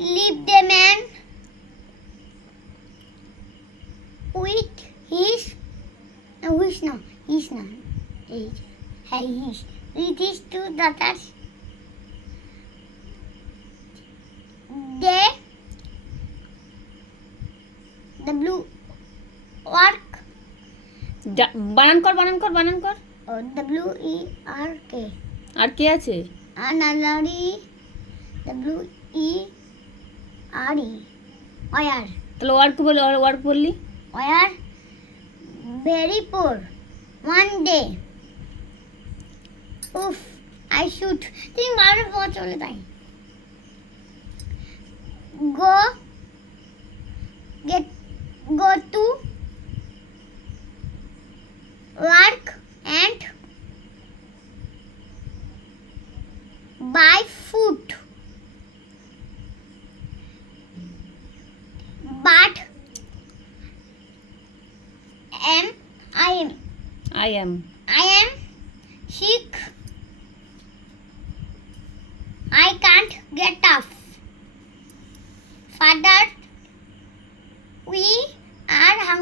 leave the man with his no, with no, his no, his, his, with his two daughters. They, the blue work. বানান কর বানান কর বানান কর W E আর কে আর কে আছে আনালারি W E R E where তাহলে work বলে work বললি where very poor one day উফ I shoot তুমি বারো পর চলে তাই go get go to work and buy but am I am I am I am sick. I can't get up. Father, we are hungry.